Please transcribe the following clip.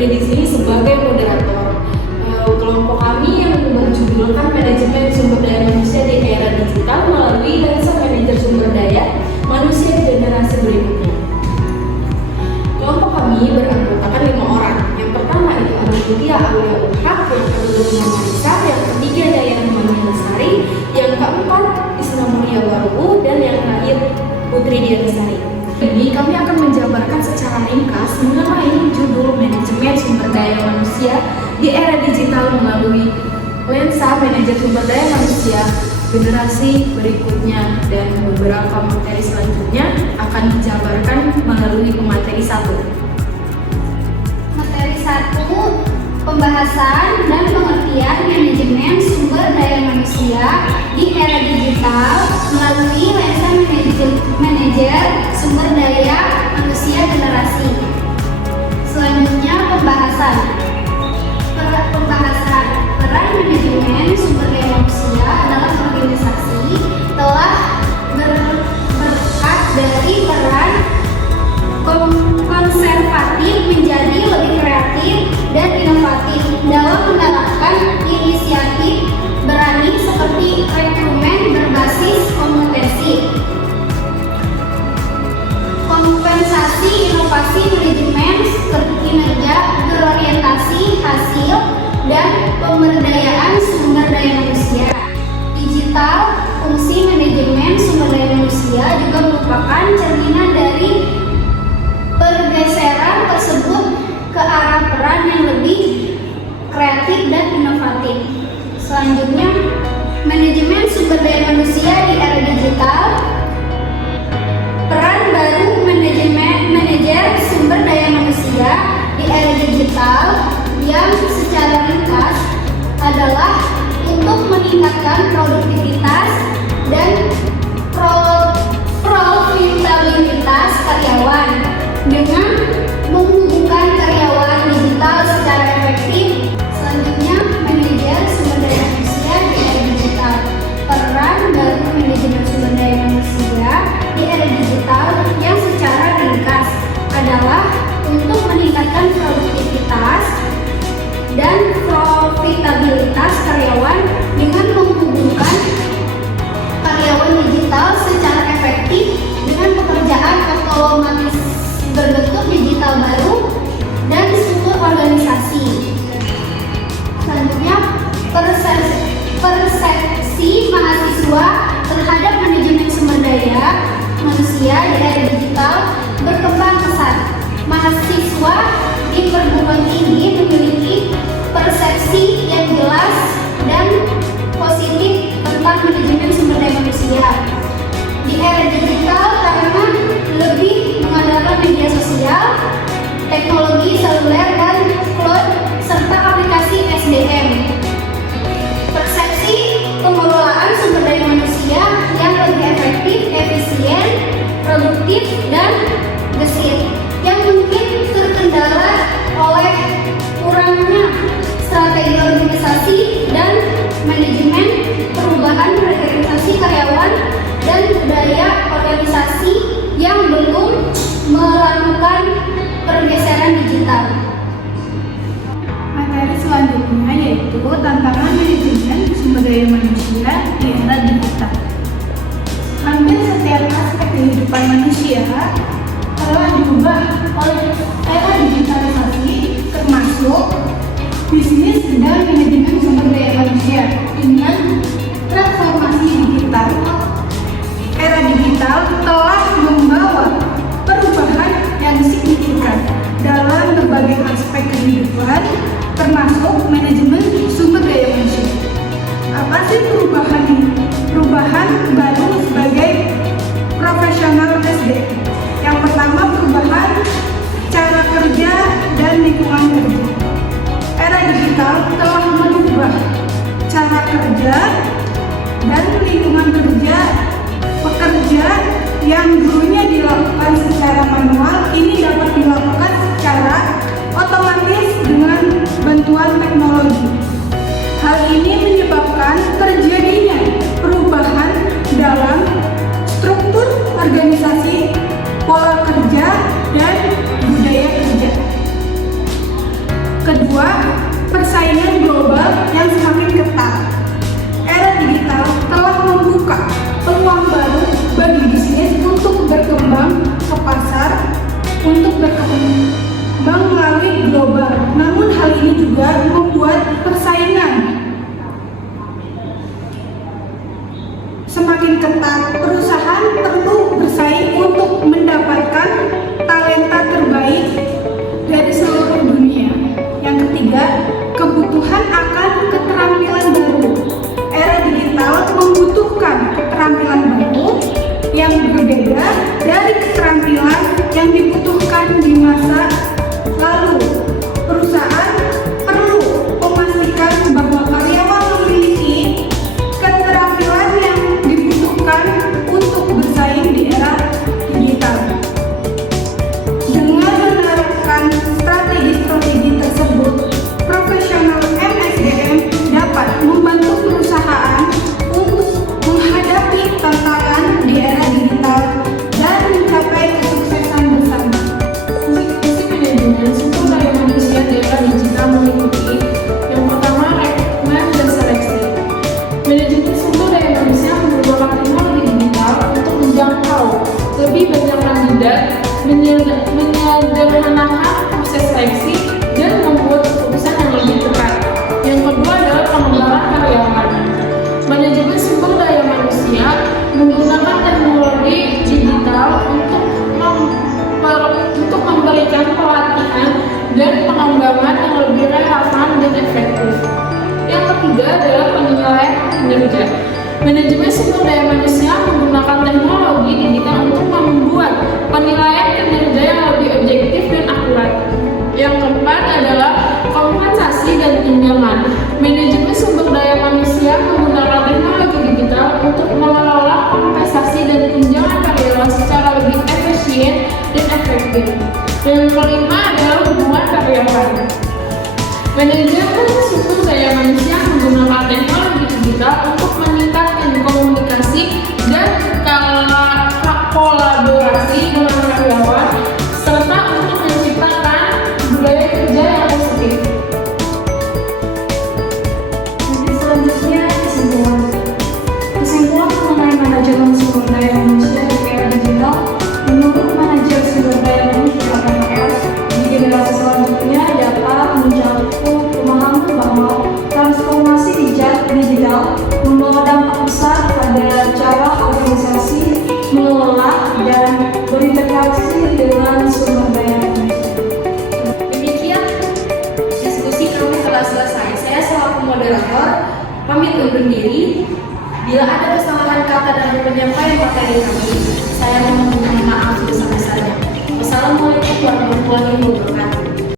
berdiri di sini sebagai moderator. Kelompok kami yang berjudulkan Manajemen Sumber Daya Manusia di Era Digital melalui lensa manajer sumber daya manusia di generasi berikutnya. Kelompok kami beranggotakan 5 orang. Yang pertama itu ada Mutia Aulia Ulhak, yang kedua Nurma Marisa, yang ketiga Dayana Mania Lestari, yang keempat Isna Mulia Warubu, dan yang terakhir Putri Dianasari. Ini kami akan menjabarkan secara ringkas mengenai judul Manajemen Sumber Daya Manusia di Era Digital melalui lensa manajer sumber daya manusia generasi berikutnya, dan beberapa materi selanjutnya akan dijabarkan melalui pemateri 1. Materi 1, pembahasan dan pengertian manajemen sumber daya manusia di era digital melalui lensa manajer sumber daya manusia generasi. Selanjutnya pembahasan peran manajemen sumber daya manusia dalam organisasi telah berkat dari peran konservatif menjadi lebih kreatif dan inovatif dalam menerapkan inisiatif berani seperti rekrutmen berbasis kompetensi, kompensasi inovasi manajemen kinerja berorientasi hasil, dan pemberdayaan sumber daya manusia. Digital fungsi manajemen sumber daya manusia juga merupakan cerminan dari pergeseran tersebut ke arah peran yang lebih kreatif dan inovatif. Selanjutnya, manajemen sumber daya manusia di era digital. Peran baru manajer sumber daya manusia di era digital yang secara ringkas adalah untuk meningkatkan produktivitas dan profitabilitas karyawan dengan menghubungkan karyawan digital secara efektif. Selanjutnya, manajer sumber daya manusia di era digital. Peran baru manajemen sumber daya manusia di era digital yang secara ringkas adalah untuk meningkatkan produktivitas dan profitabilitas karyawan dengan menghubungkan karyawan digital secara efektif dengan pekerjaan otomatis berbentuk digital baru dan struktur organisasi. Selanjutnya, persepsi mahasiswa terhadap manajemen sumber daya manusia di era digital berkembang pesat. Mahasiswa di perguruan tinggi memiliki persepsi yang jelas dan positif tentang manajemen sumber daya manusia di era digital karena lebih mengandalkan media sosial, teknologi seluler dan cloud serta aplikasi SDM. Persepsi pengelolaan sumber daya manusia yang lebih efektif, efisien, produktif, dan gesit, yang mungkin terkendala oleh kurangnya strategi organisasi dan manajemen, perubahan organisasi karyawan, dan budaya organisasi yang belum melakukan pergeseran digital. Materi selanjutnya yaitu tantangan manajemen sumber daya manusia di era digital. Hampir setiap aspek kehidupan manusia telah diubah oleh era digitalisasi, termasuk bisnis dan manajemen sumber daya manusia. Dengan transformasi digital, era digital telah membawa perubahan yang signifikan dalam berbagai aspek kehidupan, termasuk manajemen sumber daya manusia. Apa sih perubahan ini? Perubahan baru sebagai profesional SDM. Yang pertama, perubahan cara kerja dan lingkungan kerja. Era digital telah merubah cara kerja dan lingkungan kerja. Pekerja yang dulunya dilakukan secara manual ini dapat dilakukan secara otomatis dengan bantuan teknologi. Kedua, persaingan global yang semakin ketat. Era digital telah membuka peluang baru bagi bisnis untuk berkembang ke pasar, untuk berkembang melalui global. Namun hal ini juga membuat persaingan semakin ketat. Perusahaan perlu bersaing untuk mendapatkan talenta terbaik dari seluruh dunia. Yang ketiga, kebutuhan akan keterampilan baru. Era digital membutuhkan keterampilan baru yang berbeda dari keterampilan yang dibutuhkan di masa lalu. Perusahaan perlu memastikan bahwa karyawan memiliki keterampilan yang dibutuhkan untuk bersaing di era digital. Dengan menerapkan strategi-strategi tersebut, profesional MSDM dapat membantu perusahaan untuk menghadapi tantangan di era digital dan mencapai kesuksesan bersama. Fungsi manajemen sumber daya manusia di era digital meliputi yang pertama, rekrutmen dan seleksi. Manajemen sumber daya manusia menggunakan teknologi digital untuk menjangkau lebih banyak kandidat, menyederhanakan proses seleksi, dan membuat keputusan yang lebih tepat. Yang kedua adalah pengembangan karyawan. Manajemen sumber daya manusia menggunakan teknologi digital untuk memberikan pelatihan dan pengembangan yang lebih relevan dan efektif. Yang ketiga adalah penilaian kinerja. Manajemen sumber daya manusia menggunakan teknologi digital untuk membuat penilaian kinerja yang lebih objektif dan akurat. Yang keempat adalah kompensasi dan tunjangan. Manajemen sumber daya manusia menggunakan teknologi digital untuk mengelola kompensasi dan tunjangan karyawan secara lebih efisien dan efektif. Yang kelima adalah hubungan karyawan. Manajemen sumber daya manusia menggunakan teknologi digital untuk meningkatkan komunikasi dan kolaborasi dengan karyawan, serta untuk menciptakan budaya kerja yang positif. Selanjutnya, kesimpulan mengenai manajemen sumber daya manusia di era digital. Menurut manajer sumber daya manusia (MS) di generasi selanjutnya dapat mencakup pemahaman bahwa transformasi digital membawa dampak besar pada cara organisasi mengelola dan berinteraksi dengan sumber daya manusia. Demikian diskusi kami telah selesai. Saya selaku moderator pamit undur diri. Bila ada kesalahan kata dalam penyampaian materi kami, saya mohon maaf sebesar-besarnya. Wassalamualaikum warahmatullahi wabarakatuh.